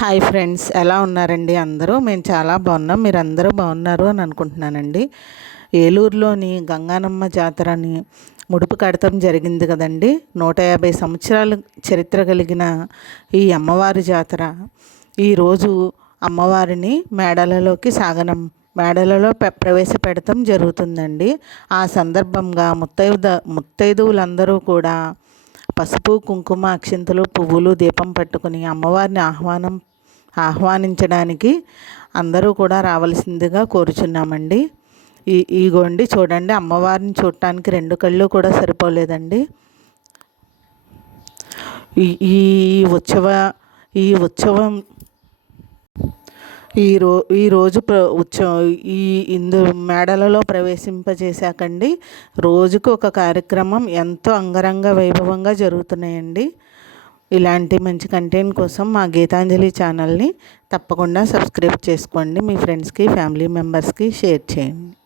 Hi friends, ఎలా ఉన్నారండి అందరూ? మేము చాలా బాగున్నాం. మీరు అందరూ బాగున్నారు అని అనుకుంటున్నానండి. ఏలూరులోని గంగానమ్మ జాతరని ముడుపు కడతం జరిగింది కదండి. 150 సంవత్సరాలు చరిత్ర కలిగిన ఈ అమ్మవారి జాతర ఈరోజు అమ్మవారిని మేడలలో ప్రవేశపెడతం జరుగుతుందండి. ఆ సందర్భంగా ముత్తైదువులందరూ కూడా పసుపు, కుంకుమ, అక్షింతలు, పువ్వులు, దీపం పట్టుకుని అమ్మవారిని ఆహ్వానించడానికి అందరూ కూడా రావాల్సిందిగా కోరుచున్నామండి. ఈగోండి చూడండి, అమ్మవారిని చూడటానికి 2 కళ్ళు కూడా సరిపోలేదండి. ఈ ఈ ఉత్సవ ఈ ఉత్సవం ఈరోజు ఇందు మేడలలో ప్రవేశింపజేశాకండి రోజుకు ఒక కార్యక్రమం ఎంతో అంగరంగ వైభవంగా జరుగుతున్నాయండి. ఇలాంటి మంచి కంటెంట్ కోసం మా గీతాంజలి ఛానల్ని తప్పకుండా సబ్స్క్రైబ్ చేసుకోండి. మీ ఫ్రెండ్స్కి, ఫ్యామిలీ మెంబర్స్కి షేర్ చేయండి.